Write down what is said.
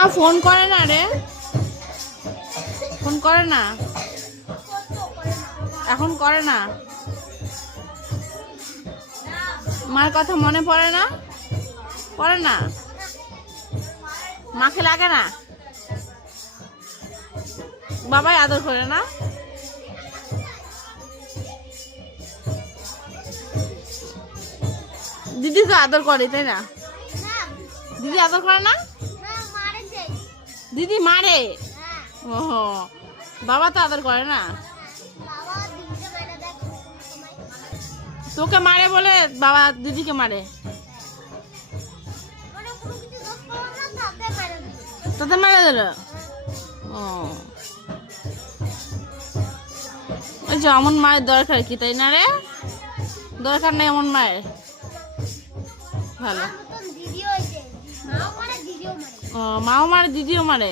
Phone করে না রে, ফোন করে না, এখন করে না। মার কথা মনে পড়ে না, পড়ে না, মাকে লাগে না, বাবাই আদর করে না। দিদিকে আদর করে তাই না? দিদি আদর করে না, দিদি মারে। ও বাবা তো আদর করে না, তোকে মারে বলে বাবা দিদিকে মারে। তোদের মারা দিল। ও ওই যে এমন মায়ের দরকার কি তাই না রে? দরকার নেই এমন মায়ের। ভালো ও মাও মারে দিদিও মারে।